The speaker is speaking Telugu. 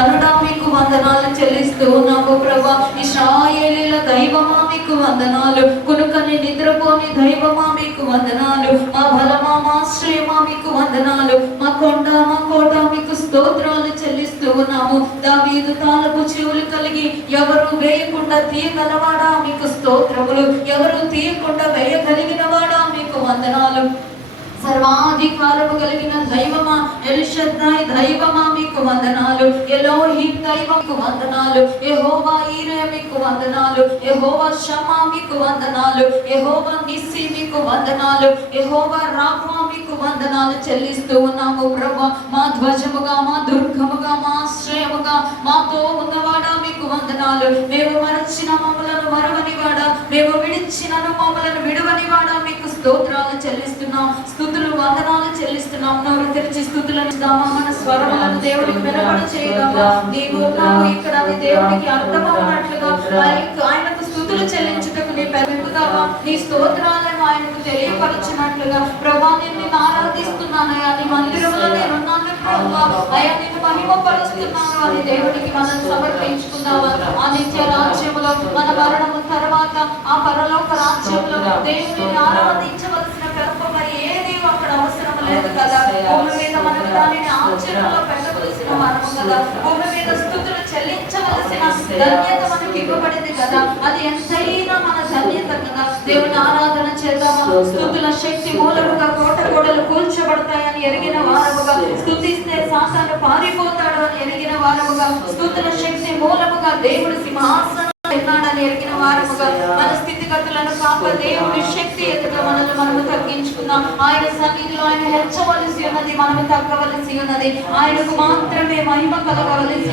కనుడా మీకు వందనాలు చెల్లిస్తూ ఉన్నాము ప్రభా. ఇశ్రాయేలీల దైవమా మీకు వందనాలు, కునుకని నిద్రపోని దైవమా మీకు వందనాలు, మా బలమా మా ఆశ్రయమా మీకు వందనాలు, మా కొండ మా కోట మీకు స్తోత్రాలు చెల్లిస్తూ ఉన్నాము. దావీదు తాళపు చెవులు కలిగి ఎవరు వేయకుండా తీయగలవాడా మీకు స్తోత్రములు, ఎవరు తీయకుండా వేయగలిగిన వాడా మీకు వందనాలు. సర్వాధికారము కలిగిన దైవమా, ఎల్ షద్దాయ్ దైవమా మీకు వందనాలు, ఎలోహిం దైవముకు వందనాలు, యెహోవా ఈరే మీకు వందనాలు, యెహోవా షమ్మా మీకు వందనాలు, యెహోవా నిస్సి మీకు వందనాలు, యెహోవా రాఫా మీకు వందనాలు చెల్లిస్తూ ఉన్నాము ప్రభా. మా ధ్వజముగా, మా దుర్గముగా, మా ఆశ్రయముగా, మాతో ఉన్నవాడా మీకు వందనాలు. మేము మరచిన మమ్మలను మరవని వాడా, మేము విడిచినను మమ్మలను విడవని వాడా మీకు స్తోత్రాలు చెల్లిస్తున్నాం, స్తుతులు వందనాలు చెల్లిస్తున్నాం. నోరు తెరిచి స్తుతులను ఇద్దామా, మన స్వరములను దేవుడికి వినపడ చేయదామా. నీవు ఉన్నావు ఇక్కడ అని దేవుడికి అర్థమవునట్లుగా ఆయనకు స్తుతులు చెల్లించుటకు నీ పెరుగుదామా, నీ స్తోత్రాలను ఆయనకు తెలియపరచినట్లుగా. ప్రభా నేను నిన్ను ఆరాధిస్తున్నానయ్యా, నీ మందిరంలో నేను ఉన్నాను ప్రభా, అయ్యా నిన్ను మహిమపరుస్తున్నాను అని దేవుడికి మనం సమర్పించుకుందామా. ఆ నిత్య రాజ్యములో మన మరణము తర్వాత ఆ పరలోక రాజ్యంలో దేవుడిని ఆరాధించవలసిన కృప మరి ఏది అక్కడ అవసరం లేదు కదా. భూమి మీద మనం దానిని ఆచరణలో పెట్టవలసిన మనము కదా. భూమి మీద స్తుతులు చెల్లించవలసిన ధన్యత మనకి ఇవ్వబడింది కదా. అది ఎంతైనా మన ధన్యత కదా. దేవుని ఆరాధన చేద్దామా. స్తుతుల శక్తి మూలముగా కోట గోడలు కూల్చబడతాయని ఎరిగిన వారముగా, స్తుతిస్తే సాతాను పారిపోతాడు అని ఎరిగిన వారముగా, స్తుతుల శక్తి మూలముగా దేవుడు సింహాసనం ఉన్నాడని ఎరిగిన వారముగా, మన స్థితిగతులను కాక దేవుడి శక్తి ఎదుట మనల్ని మనము తగ్గించుకుందాం. ఆయన సన్నిధిలో ఆయన హెచ్చవలసి ఉన్నది, మనము తగ్గవలసి ఉన్నది. ఆయనకు మాత్రమే మహిమ కలగవలసి